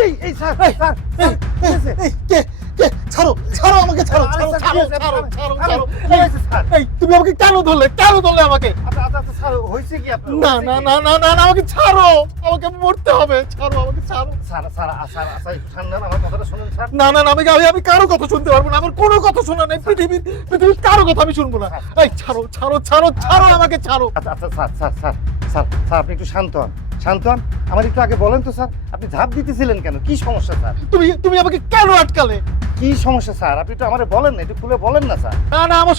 এই sir sir কে কে ছাড়ো ছাড়ো আমাকে ছাড়ো ছাড়ো ছাড়ো ছাড়ো ছাড়ো ছাড়ো এই তুমি আমাকে কেন ধরলে আমাকে আচ্ছা স্যার হয়েছে কি আপনার? না না না না না না আমাকে ছাড়ো আমাকে মরতে হবে ছাড়ো আমাকে ছাড়ো স্যার স্যার স্যার স্যার একটু ঠান্ডা আমার কথাটা শুনুন স্যার। না না না আমি কারো কথা শুনতে পারবো না আমার কোনো কথা শোনা নেই পৃথিবীর কারো কথা আমি শুনবো না এই ছাড়ো ছাড়ো ছাড়ো ছাড়ো আমাকে ছাড়ো আচ্ছা sir sir sir sir sir আপনি একটু শান্ত হন আমার একটু আগে বলেন তো স্যার আপনি ঝাঁপ দিতেছিলেন কেন, কি সমস্যা স্যার? তুমি আমাকে কেন আটকালে কি সমস্যা স্যার আপনি একটু আমারে বলেন না, একটু খুলে বলেন না স্যার। না না আমার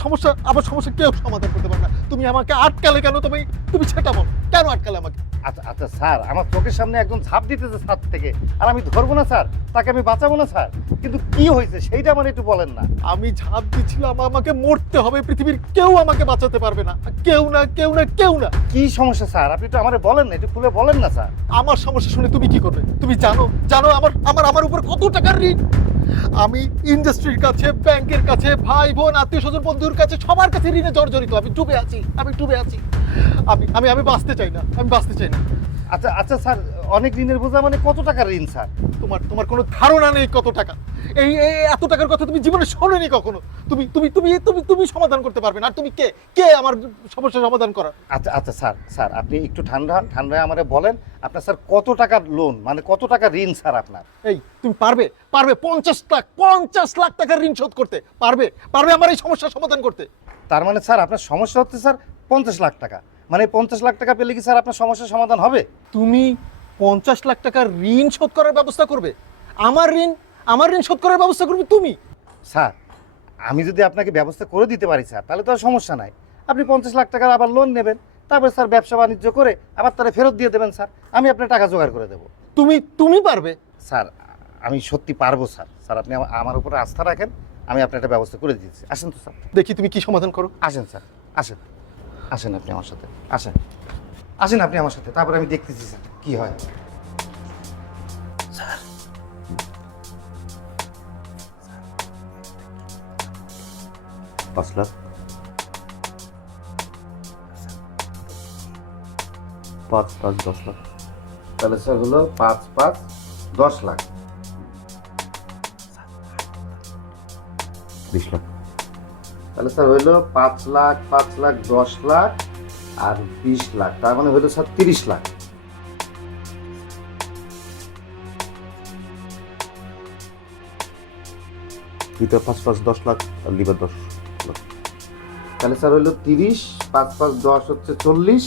সমস্যা কেউ সমাধান করতে পারে না তুমি আমাকে আটকালে কেন তুমি সেটা বল কেন আটকালে আমাকে আচ্ছা স্যার আমার চোখের সামনে একজন ঝাঁপ দিতেছে ছাদ থেকে আর আমি ধরবো না স্যার, তাকে আমি বাঁচাবো না স্যার, কিন্তু কি হয়েছে সেইটা আমার একটু বলেন না। আমি ঝাঁপ দিচ্ছিলাম আমাকে মরতে হবে পৃথিবীর কেউ আমাকে বাঁচাতে পারবে না কেউ না কেউ না কেউ না কি সমস্যা স্যার আপনি একটু আমারে বলেন না, একটু খুলে বলেন না স্যার। আমার সমস্যা শুনে তুমি কি করবে তুমি জানো আমার উপর কত টাকার ঋণ আমি ইন্ডাস্ট্রির কাছে ব্যাংকের কাছে ভাই বোন আত্মীয় স্বজন বন্ধুর কাছে সবার কাছে ঋণে জর্জরিত আমি ডুবে আছি আমি বাঁচতে চাই না আচ্ছা স্যার অনেক ঋণের বোঝা মানে কত টাকার ঋণ স্যার? তোমার কোনো ধারণা নেই কত টাকা এই এত টাকার কথা তুমি জীবনে শোনোনি কখনো তুমি সমাধান করতে পারবে না আর তুমি কে আমার সমস্যা সমাধান করার আচ্ছা স্যার আপনি একটু ঠান্ডা হয়ে আমারে বলেন আপনার স্যার কত টাকার লোন মানে কত টাকা ঋণ স্যার আপনার? এই তুমি পারবে 50 লাখ টাকার ঋণ শোধ করতে পারবে আমার এই সমস্যার সমাধান করতে? তার মানে স্যার আপনার সমস্যা হচ্ছে স্যার 50 লাখ টাকা, মানে 50 লাখ টাকা পেলে কি স্যার আপনার সমস্যার সমাধান হবে? তুমি 50 লাখ টাকার ঋণ শোধ করার ব্যবস্থা করবে? আমার ঋণ শোধ করার ব্যবস্থা করবে তুমি? স্যার আমি যদি আপনাকে ব্যবস্থা করে দিতে পারি স্যার তাহলে তো আর সমস্যা নাই, আপনি 50 লাখ টাকার আবার লোন নেবেন, তারপর স্যার ব্যবসা বাণিজ্য করে আবার তারা ফেরত দিয়ে দেবেন স্যার, আমি আপনার টাকা জোগাড় করে দেবো। তুমি পারবে? স্যার আমি সত্যি পারবো স্যার আপনি আমার উপরে আস্থা রাখেন, আমি আপনার একটা ব্যবস্থা করে দিচ্ছি। আসেন তো স্যার, দেখি তুমি কি সমাধান করো। আসেন স্যার আসেন আপনি আমার সাথে আসেন আপনি আমার সাথে, তারপরে আমি দেখতেছি স্যার কি হয়। স্যার 5 লাখ 5 10 লাখ তাহলে স্যার হলো 5 5 10 লাখ 20 লাখ তাহলে স্যার হইলো 5 লাখ 10 লাখ আর 20 লাখ, তার মানে হইলো স্যার 30 লাখ। ভিতর 5 5 10 লাখ আর লিভার 10 লাখ। তাহলে স্যার হইলো 30 5 5 10 হচ্ছে 40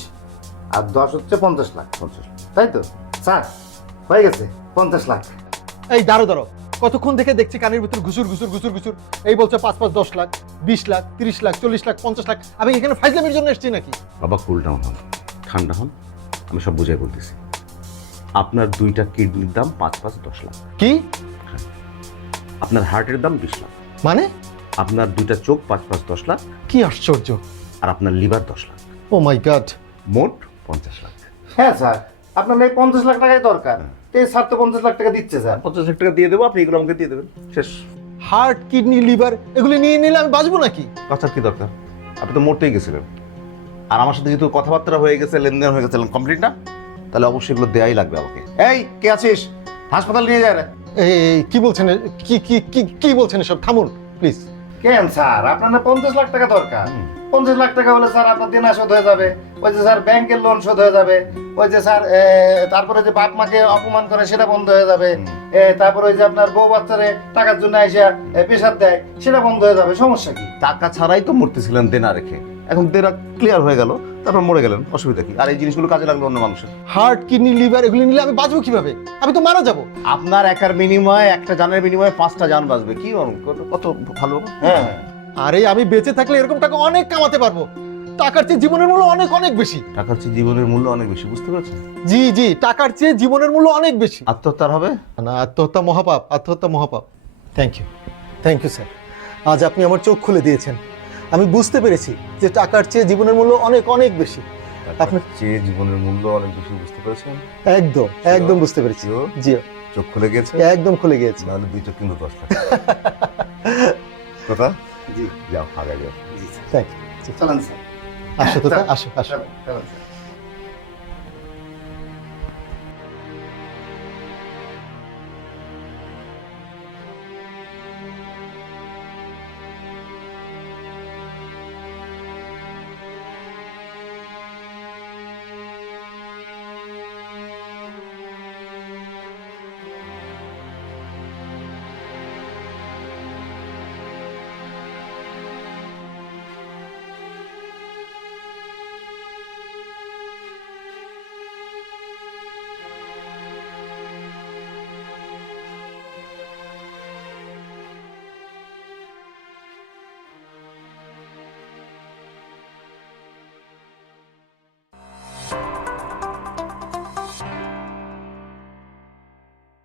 আর 10 হচ্ছে 50 লাখ, 50 লাখ। তাই তো স্যার? হয়ে গেছে 50 লাখ। এই দাঁড়ো কতক্ষণ থেকে দেখছি কানের ভিতর ঘুসুর এই বলছে 5 5 10 লাখ 20 লাখ 30 লাখ 40 লাখ 50 লাখ আমি এখানে ফাইজলামির জন্য এসেছি নাকি? বাবা কুল ডাউন হন, ঠান্ডা হন, আমি সব বুঝাই বলতেছি। আপনার 2টা কিডনির দাম 5 5 10 লাখ। কি আপনার হার্টের দাম 20 লাখ। মানে? আপনার 2টা চোখ 5 5 10 লাখ কি আশ্চর্য! আর আপনার লিভার 10 লাখ, ও মাই গড! মোট 50 লাখ। হ্যাঁ স্যার আপনার এই 50 লাখ টাকাই দরকার, এই স্যার তো 50 লাখ টাকা দিচ্ছে স্যার। 50 লাখ টাকা দিয়ে দেবো, আপনি এগুলো আমাকে দিয়ে দেবেন, শেষ। হার্ট কিডনি লিভার এগুলো নিয়ে নিলে আমি বাঁচবো নাকি? বাচ্চার কি দরকার? আপনি তো মরতেই গেছিলেন, আর আমার সাথে যেহেতু কথাবার্তা হয়ে গেছে, লেনদেন হয়ে গেছে কমপ্লিট না, তাহলে অবশ্যই এগুলো দেয়াই লাগবে আমাকে। এই কে আছিস? হাসপাতাল নিয়ে যায় না। এই কি বলছেন কি বলছেন এসব? থামুন প্লিজ। কেন স্যার আপনার না 50 লাখ টাকা দরকার? 50 লাখ টাকা হলে স্যার আপনার দেনা শোধ হয়ে যাবে, ওই যে স্যার ব্যাংকের লোন শোধ হয়ে যাবে, ওই যে স্যার তারপরে যে বাপ মাকে অপমান করে সেটা বন্ধ হয়ে যাবে, তারপরে ওই যে আপনার বউ বাচ্চারে টাকার জন্য এসে প্রেশার দেয় সেটা বন্ধ হয়ে যাবে। সমস্যা কি? টাকা ছাড়াই তো মরতেছিলেন দেনা রেখে, এখন দেনা ক্লিয়ার হয়ে গেল, তারপর মরে গেলেন, অসুবিধা কি? আর এই জিনিসগুলো কাজে লাগলো অন্য মানুষের। হার্ট কিডনি লিভার এগুলো নিলে আমি বাঁচবো কিভাবে? আমি তো মারা যাবো। আপনার একার বিনিময়ে, একটা জানের বিনিময়ে 5টা জান বাঁচবে, কি কত ভালো। হ্যাঁ আরে আমি বেঁচে থাকলে এরকম টাকা অনেক কামাতে পারবো, টাকার চেয়ে জীবনের মূল্য অনেক অনেক বেশি। টাকার চেয়ে জীবনের মূল্য অনেক বেশি, বুঝতে পারছেন? জি টাকার চেয়ে জীবনের মূল্য অনেক বেশি। আত্মহত্যার হবে না, আত্মহত্যা মহাপাপ। থ্যাংক ইউ স্যার, আজ আপনি আমার চোখ খুলে দিয়েছেন। আমি বুঝতে পেরেছি যে টাকার চেয়ে জীবনের মূল্য অনেক অনেক বেশি। আপনার চেয়ে জীবনের মূল্য অনেক বেশি, বুঝতে পেরেছেন? একদম বুঝতে পেরেছি। জি চোখ খুলে গেছে, একদম খুলে গিয়েছে। নাহলে 2টা কিন্তু 10 লাখ। কথা জি যাও, আগে যাও। জি স্যার, থ্যাংক ইউ। চলেন স্যার। আসো তো, আসো। চলেন স্যার।